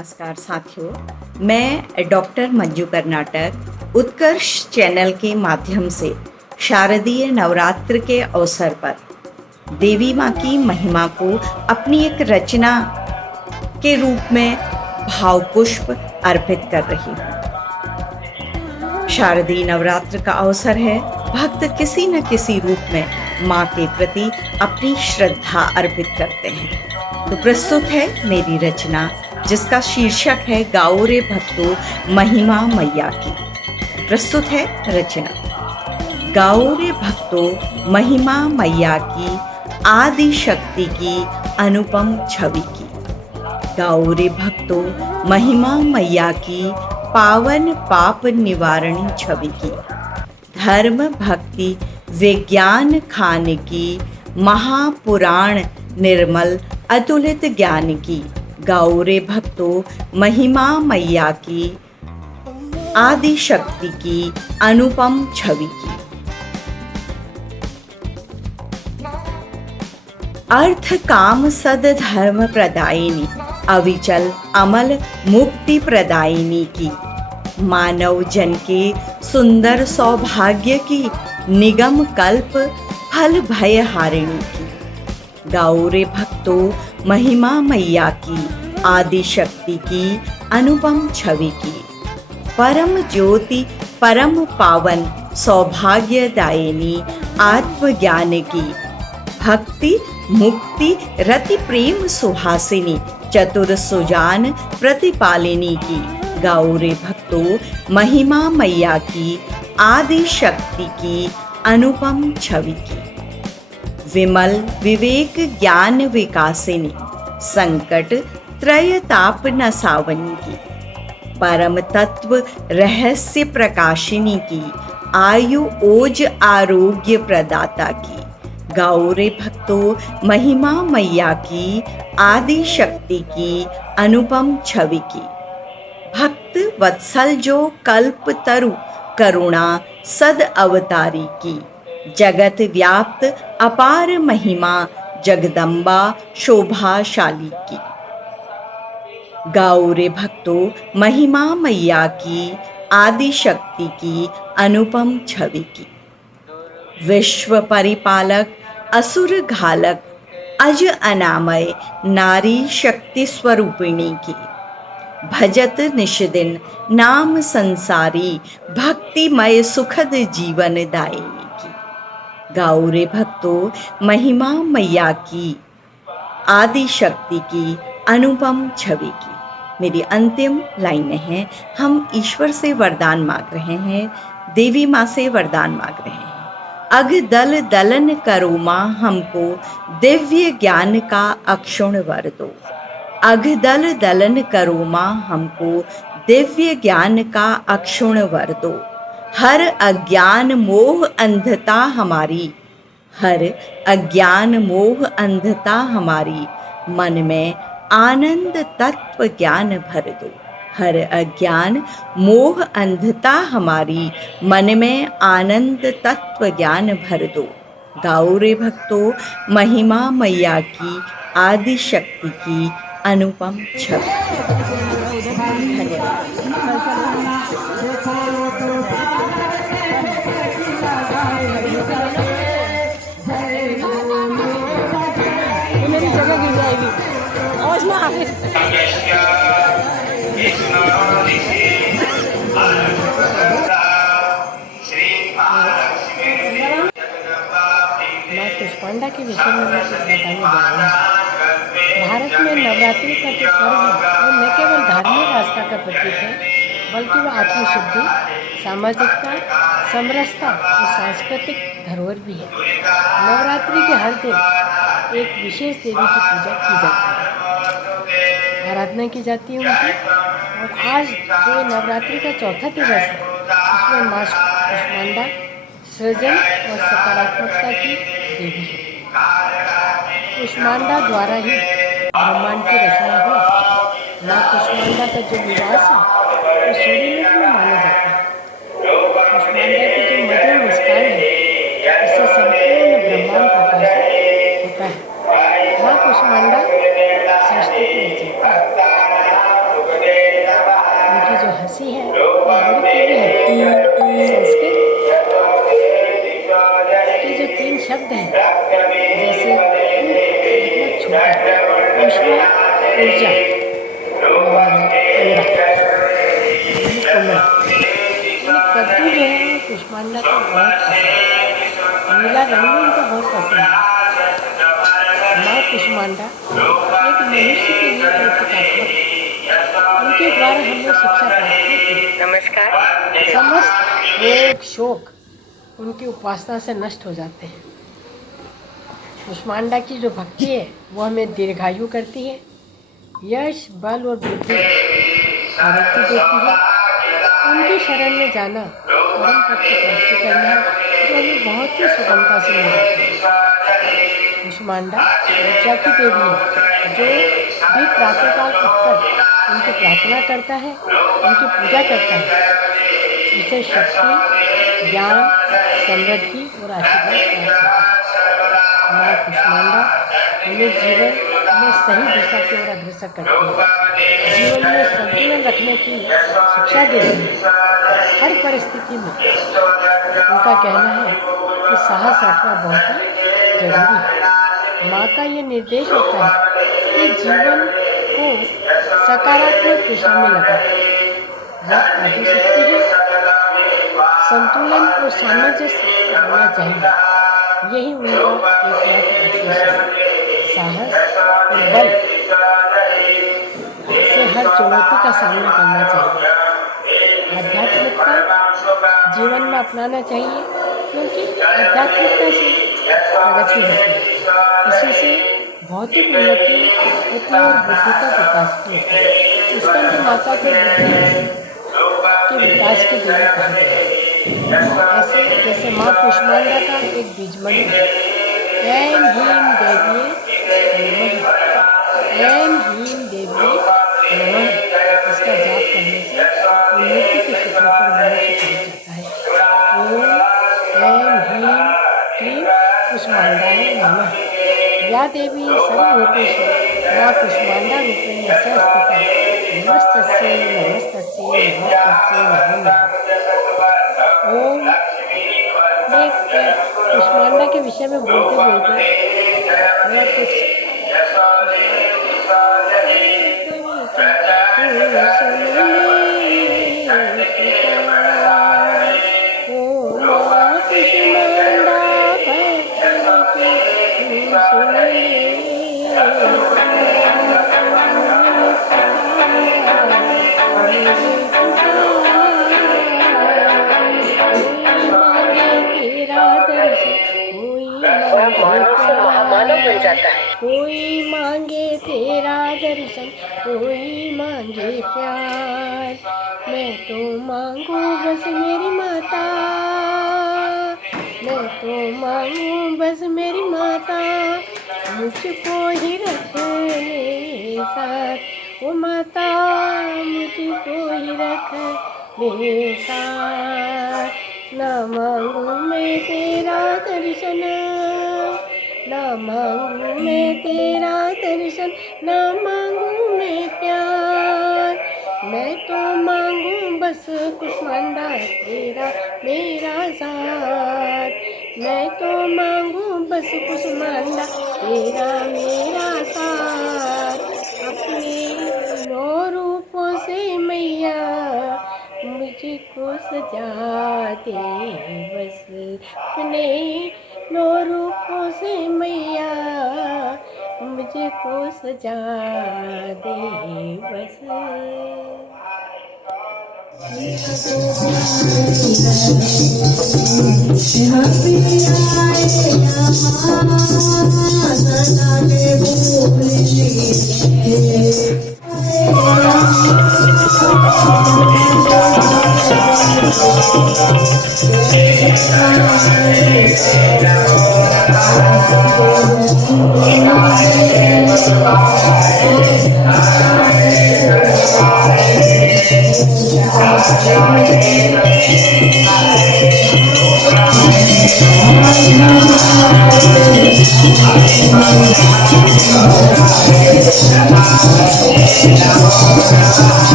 नमस्कार साथियों, मैं डॉक्टर मंजू कर्नाटक उत्कर्ष चैनल के माध्यम से शारदीय नवरात्र के अवसर पर देवी माँ की महिमा को अपनी एक रचना के रूप में भावपुष्प अर्पित कर रही हूँ। शारदीय नवरात्र का अवसर है, भक्त किसी न किसी रूप में माँ के प्रति अपनी श्रद्धा अर्पित करते हैं। तो प्रस्तुत है मेरी रचना जिसका शीर्षक है गाओ रे भक्तों महिमा मैया की। प्रस्तुत है रचना। गाओ रे भक्तों महिमा मैया की, आदि शक्ति की अनुपम छवि की। गाओ रे भक्तों महिमा मैया की, पावन पाप निवारण छवि की। धर्म भक्ति विज्ञान खान की, महापुराण निर्मल अतुलित ज्ञान की। गाओ रे भक्तों महिमा मैया की, आदि शक्ति की अनुपम छवि की। अर्थ काम सद धर्म प्रदायिनी, अविचल अमल मुक्ति प्रदायिनी की। मानव जन के सुंदर सौभाग्य की, निगम कल्प फल भय हारिणी की। गाओ रे भक्तों महिमा मैया की, आदि शक्ति की अनुपम छवि की। परम ज्योति परम पावन सौभाग्यदायिनी आत्मज्ञान की। भक्ति मुक्ति रति प्रेम सुहासिनी, चतुर सुजान प्रतिपालिनी की। गाओ रे भक्तों महिमा मैया की, आदि शक्ति की अनुपम छवि की। विमल विवेक ज्ञान विकासिनी, संकट त्रय ताप नसावनी की। परम तत्व रहस्य प्रकाशिनी की, आयु ओज आरोग्य प्रदाता की। गाओ रे भक्तों महिमा मैया की, आदि शक्ति की अनुपम छवि की। भक्त वत्सल जो कल्प तरु, करुणा सद अवतारी की। जगत व्याप्त अपार महिमा, जगदम्बा शोभाशाली की। गाओ रे भक्तों महिमा मैया की, आदि शक्ति की अनुपम छवि की। विश्व परिपालक असुर घालक, अज अनामय नारी शक्ति स्वरूपिणी की। भजत निष्दिन नाम संसारी, भक्तिमय सुखद जीवन दायिनी की। गाओ रे भक्तों महिमा मैया की, आदि शक्ति की अनुपम छवि की। मेरी अंतिम लाइनें हैं। हम ईश्वर से वरदान मांग रहे हैं, देवी माँ से वरदान मांग रहे हैं। अग दल दलन करो माँ हमको, दिव्य ज्ञान का अक्षुण वर दो। अघ दल दलन करो माँ हमको, दिव्य ज्ञान का अक्षुण वर दो। हर अज्ञान मोह अंधता हमारी, हर अज्ञान मोह अंधता हमारी। मन में आनंद तत्व ज्ञान भर दो। हर अज्ञान मोह अंधता हमारी, मन में आनंद तत्व ज्ञान भर दो। गाओ रे भक्तों महिमा मैया की, आदि शक्ति की अनुपम छवि। माँ कुष्मांडा के विषय में मैं कुछ बताने जा रही हूँ। भारत में नवरात्रि का जो पर्व है वो न केवल धार्मिक आस्था का प्रतीक है, बल्कि वह आत्मशुद्धि, सामाजिकता, समरसता और सांस्कृतिक धरोहर भी है। नवरात्रि के हर दिन एक विशेष देवी की पूजा की जाती है, आराधना की जाती है उनकी। और आज जो नवरात्रि का चौथा दिवस है, उसमें माँ कुष्मांडा सृजन और सकारात्मकता की देवी है। कुष्मांडा द्वारा ही ब्रह्मांड की रचना हुई। माँ कुष्मांडा का जो निवास है वो सूर्यलोक में माना जाता है। कुष्मांडा की जो मधुर मुस्कान है, इससे संपूर्ण ब्रह्मांड प्रकाशित होता है। माँ कुष्मांडा सृष्टि की रचयिता है। कुष्मांडा को बहुत पसंद है। नीला रंग भी उनको बहुत पसंद है। माँ कुष्मांडा एक मनुष्य के लिए प्रतीकात्मक है। उनके द्वारा हमें शिक्षा प्राप्त होती है। नमस्कार। समस्त रोग शोक उनकी उपासना से नष्ट हो जाते हैं। कुष्मांडा की जो भक्ति है वो हमें दीर्घायु करती है, यश बल और बुद्धि आरोग्य देती है। उनकी शरण में जाना परम पद की प्राप्ति करना जो हमें बहुत ही सुगमता से मिल जाती है। कुष्मांडा ऊर्जा की देवी है, जो भी प्रातःकाल उठकर उनकी प्रार्थना करता है, उनकी पूजा करता है, उसे शक्ति, ज्ञान, समृद्धि और आशीर्वाद प्राप्त होता है। माँ कुष्मांडा हमें जीवन में सही दिशा की ओर अग्रसर करती है, जीवन में संतुलन रखने की शिक्षा देती है। हर परिस्थिति में उनका कहना है कि साहस रखना बहुत ही जरूरी है। माँ का ये निर्देश होता है कि जीवन को सकारात्मक दिशा में लगाए। वह आदिशक्ति है, संतुलन और सामंजस्य होना चाहिए, यही उनका एकमात्र उद्देश्य है। साहस और बल से हर चुनौती का सामना करना चाहिए। आध्यात्मिकता जीवन में अपनाना चाहिए, क्योंकि आध्यात्मिकता से प्रगति होती है। इसी से भौतिक उन्नति होती है और बुद्धि का विकास भी होता है। स्कंद माता को बुद्धि के विकास की देवी कहा गया है। ऐसे जैसे माँ कुष्मांडा का एक बीज मंत्र है, ऐं ह्रीं देवी नमः, ऐं ह्रीं देवी नमः। इसका जाप करने से उन्नति के शिखर पर मनुष्य पहुँच जाता है। ओम ऐं ह्रीं क्लीं कुष्मांडाय नमः। या देवी सर्वभूतेषु माँ कुष्मांडा रूपेण संस्थिता नमस्तस्यै नमस्तस्यै नमस्तस्यै नमो नमः। ओम मैं कुष्मांडा के विषय में बोलते बोलते मैं कुछ कोई मांगे तेरा दर्शन, कोई मांगे प्यार। मैं तो मांगू बस मेरी माता, मैं तो मांगू बस मेरी माता, मुझको ही रख मेरे साथ। ओ माता मुझको ही रख मेरे साथ। ना मांगू मैं तेरा दर्शन, ना मांगू मैं तेरा दर्शन, ना मांगू मैं प्यार। मैं तो मांगू बस कुष्मांडा तेरा मेरा साथ। मैं तो मांगू बस कुष्मांडा तेरा मेरा साथ। अपने 9 रूपों से मैया मुझको सजा दे बस, अपने 9 रूपों से मैया मुझको सजा दे बस।